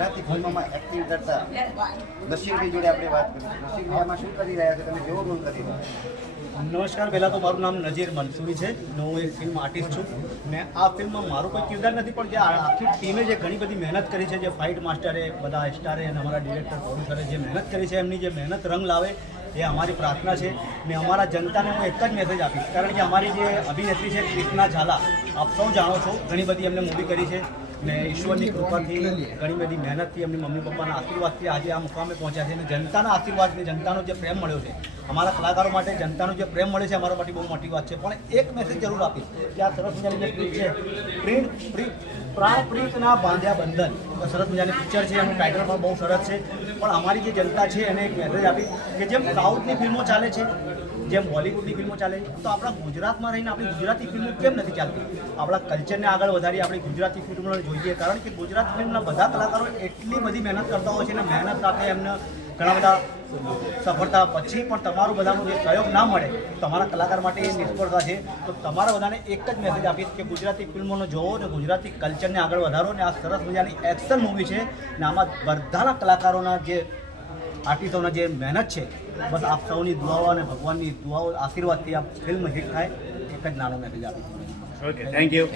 ગુજરાતી ફિલ્મોમાં એક્ટિંગ કરતા નસીરભાઈ જોડે આપણે વાત કરીશું. નસીરભાઈ આમાં શું કરી રહ્યા છે, તમે કેવો રોલ કરી રહ્યા છો? નમસ્કાર. પહેલાં તો મારું નામ નજીર મંસૂરી છે. હું એક ફિલ્મ આર્ટિસ્ટ છું. મેં આ ફિલ્મમાં મારું કોઈ કિરદાર નથી, પણ જે આખી ટીમે જે ઘણી બધી મહેનત કરી છે, જે ફાઇટ માસ્ટરે, બધા સ્ટારે અને અમારા ડિરેક્ટર પ્રોડ્યુસરે જે મહેનત કરી છે, એમની જે મહેનત રંગ લાવે એ અમારી પ્રાર્થના છે. મેં અમારા જનતાને હું એક જ મેસેજ આપીશ, કારણ કે અમારી જે અભિનેત્રી છે ક્રિષ્ના ઝાલા, આપ સૌ જાણો છો, ઘણી બધી એમને મૂવી કરી છે ને ઈશ્વરની કૃપાથી, ઘણી બધી મહેનતથી, એમની મમ્મી પપ્પાના આશીર્વાદથી આજે આ મુકામે પહોંચ્યા છે. અને જનતાના આશીર્વાદથી, જનતાનો જે પ્રેમ મળ્યો છે, અમારા કલાકારો માટે જનતાનો જે પ્રેમ મળે છે, અમારા માટે બહુ મોટી વાત છે. પણ એક મેસેજ જરૂર આપીશ કે આ સરસ મજાની જે ફિલ્મ છે, પ્રાણ પ્રીતના બાંધ્યા બંધન, સરસ મજાની પિક્ચર છે, એનું ટાઇટલ પણ બહુ સરસ છે. પણ અમારી જે જનતા છે એને એક મેસેજ આપી કે જેમ સાઉથની ફિલ્મો ચાલે છે, જેમ બોલિવૂડની ફિલ્મો ચાલે છે, તો આપણા ગુજરાતમાં રહીને આપણી ગુજરાતી ફિલ્મો કેમ નથી ચાલતી? આપણા કલ્ચરને આગળ વધારી આપણી ગુજરાતી ફિલ્મોને જોઈએ, કારણ કે ગુજરાતી ફિલ્મના બધા કલાકારો એટલી બધી મહેનત કરતા હોય છે અને મહેનત સાથે એમને ઘણા બધા સફળતા પછી પણ તમારું બધાનો જે સહયોગ ના મળે, તમારા કલાકાર માટે એ નિષ્ફળતા છે. તો તમારા બધાને એક જ મેસેજ આપીશ કે ગુજરાતી ફિલ્મોને જોવો અને ગુજરાતી કલ્ચરને આગળ વધારો. ને આ સરસ મજાની એક્શન મૂવી છે ને આમાં બધાના કલાકારોના જે આર્ટિસ્ટોના જે મહેનત છે, બસ આપ સૌની દુઆઓ અને ભગવાનની દુઆઓ આશીર્વાદથી આ ફિલ્મ હિટ થાય, એક જ નાનો મેસેજ આપીશ. Okay, thank you.